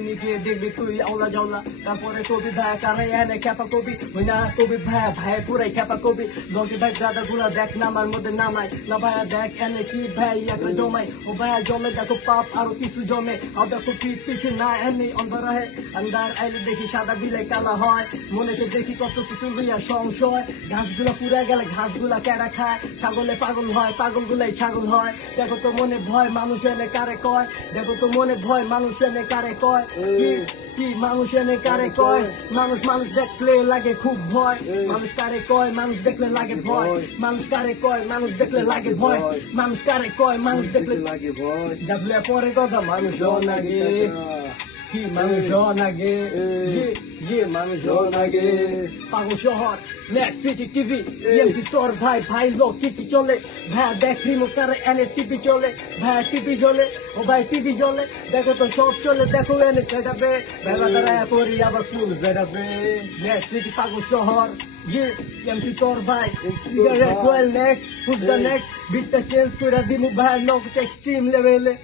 চিনি দিয়ে দেখবি তুই আওলা জাওলা তারপরে কবি ভাই কারে এনে খেপা কবি ওই না কবি ভাই ভাই পুরাই খেপা কবি বলতে ভাই ব্রাদার গুলা দেখ নামার মধ্যে নামাই না ভাইয়া দেখ এনে কি ভাই একটা জমাই ও ভাইয়া জমে দেখো পাপ আরো কিছু জমে আর দেখো পিঠ পিছে না এমনি অন্ধর হয় আন্দার আইলে দেখি সাদা বিলে কালা হয় মনেতে দেখি কত কিছু লইয়া সংশয় ঘাসগুলা পুরা গেলে ঘাসগুলা কেডা খায় ছাগলে পাগল হয় পাগল গুলাই ছাগল হয় দেখো তো মনে ভয় মানুষ এনে কারে কয় দেখো তো মনে ভয় মানুষ এনে কারে কয় কি কি মানুষ এনে কারে কয় মানুষ মানুষ দেখলে লাগে খুব ভয় মানুষ কারে কয় মানুষ দেখলে লাগে ভয় মানুষ কারে কয় মানুষ দেখলে লাগে ভয় মানুষ কারে কয় মানুষ দেখলে লাগে ভয় যাবলে পরে কথা মানুষ লাগে কি মানুষ লাগে যে মানুষ লাগে পাগল শহর নেক্সট সিটি টিভি এমসি তোর ভাই ভাই লোক কি চলে ভাই দেখ রিমোট কারে এনে টিভি চলে ভাই টিভি চলে ও ভাই টিভি চলে দেখো তো সব চলে দেখো এনে সেটাবে বেলা দাঁড়ায় পড়ি আবার ফুল বেড়াবে নেক্সট সিটি পাগল শহর যে এমসি তোর ভাই cigarette well next food the next বিটটা চেঞ্জ করে দিমু ভাই লোক এক্সট্রিম লেভেলে